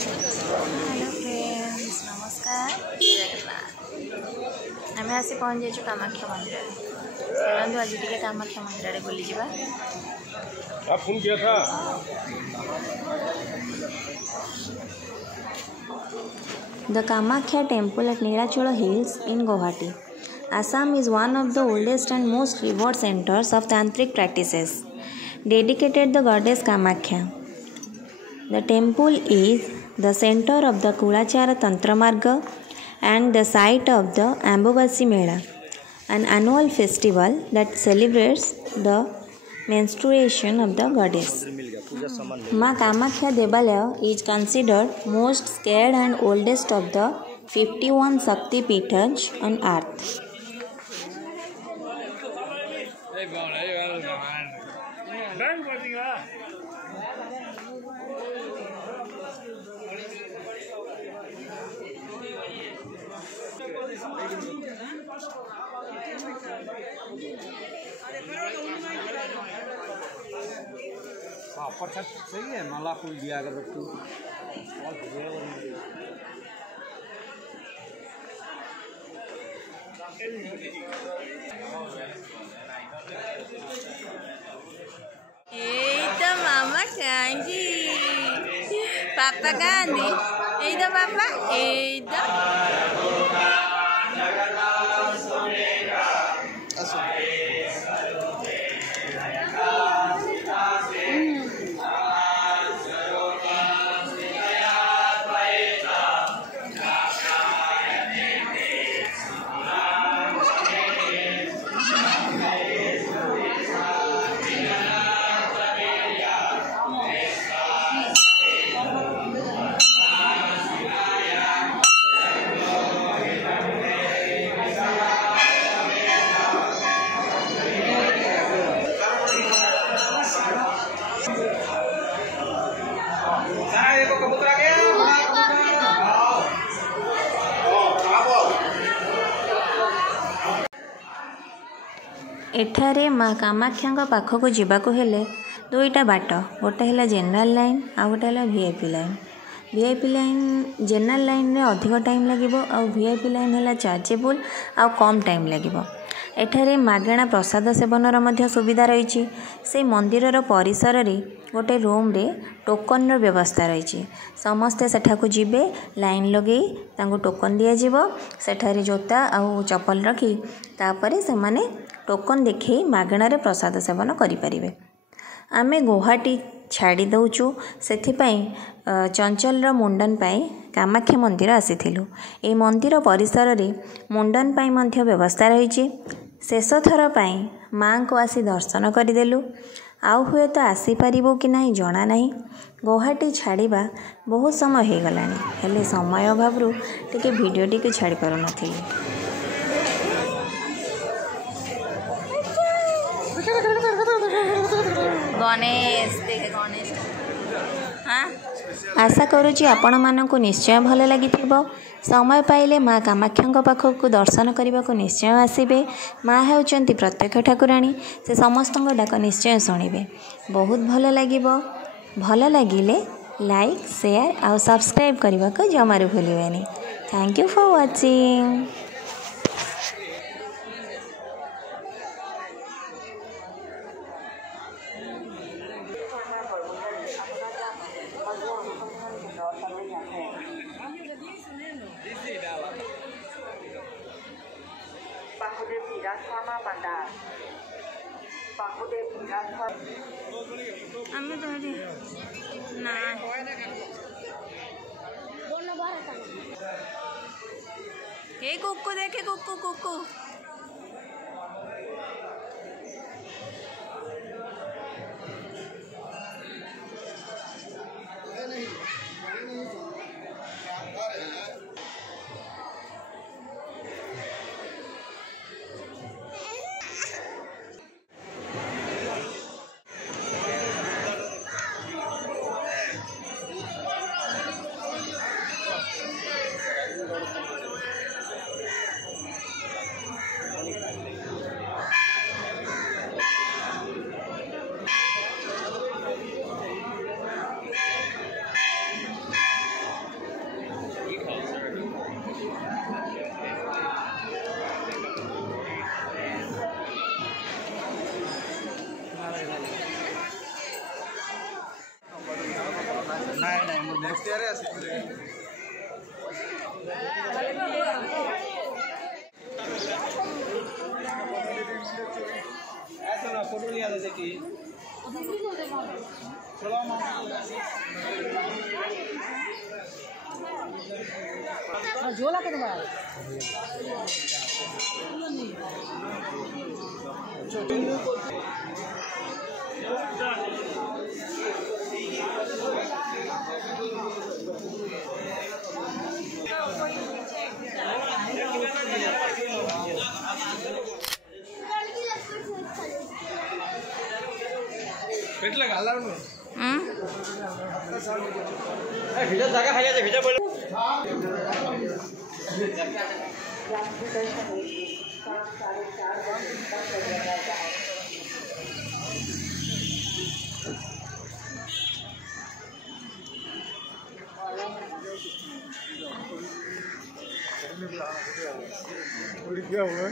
Hello friends नमस्कार जय जगन्नाथ आम आसी पहुँच जाइए कामाख्या मंदिर चलते आज टे कामाख्या मंदिर बुली जा फोन किया था। The Kamakhya temple at Nilachal Hills in Guwahati. Assam is one of the oldest and most revered centers of tantric practices, dedicated the goddess Kamakhya. The temple is the center of the Kulachara Tantra Marga and the site of the Ambavasi Mela, an annual festival that celebrates the menstruation of the goddess. Ma Kamakhya Devalaya is considered most sacred and oldest of the 51 Shakti Peethas on earth. प्रसाद सही है माला फूल दिया अगर तू तो मामा कांजी पापा कांदी तो पापा एठारे माँ कामाख्या पाखक जावाक हेले दुईटा बाट गोटे है जनरल लाइन आ गोटे है VIP line. VIP line general line रे अधिक टाइम लगे आ वीआईपी लाइन है चार्जेबल आ कम टाइम लगे। एठारे मागेणा प्रसाद सेवनर मध्य सुविधा रही। से मंदिरर परिसर रे गोटे रूम रे टोकन व्यवस्था रही। समस्ते सेठाकू जीवे लाइन लगे टोकन दिज्व सेठारे जोता आ चप्पल रखी तापरे से माने टोकन देखी मागणार प्रसाद सेवन करें। आमे गुवाहाटी छाड़ी दौचु से चंचल मुंडन पाई कामाख्या मंदिर आसीथिलु। ए मंदिर परिसर रे मुंडन पाई मध्य व्यवस्था रही। शेष थर पाई माँ को आसी दर्शन करदेलु। आउ हुए तो आसीपारू कि नहीं जना नहीं। गुवाहाटी छाड़ा बहुत समय हो गलानी हेले समय अभाव टे वीडियो टी छाड़ी पार नी। गणेश देखे गणेश हाँ आशा करुँची आपण मानक निश्चय भल लगी। समय पाइले माँ कामाख्या पाखक दर्शन करने को निश्चय आसबे। माँ होउचंती प्रत्यक्ष ठाकुराणी से समस्त डाक निश्चय शुणिबे बहुत भल लगे। भल लगिले लाइक शेयर और सब्सक्राइब करने को जमारू भूलिबेनी। Thank you for watching. कुक्कू देखे कुक्कू कुक्कू ନାଇଁ ନାଇଁ ମୁଁ ନେକ୍ସଟ ଇୟରରେ ଆସିବି। ऐसा फोटो लिया था देखिए चलो झोला के दबा भेटलं का आला ना ভিজা জায়গা খাই আছে ভিজা বলে क्या हुआ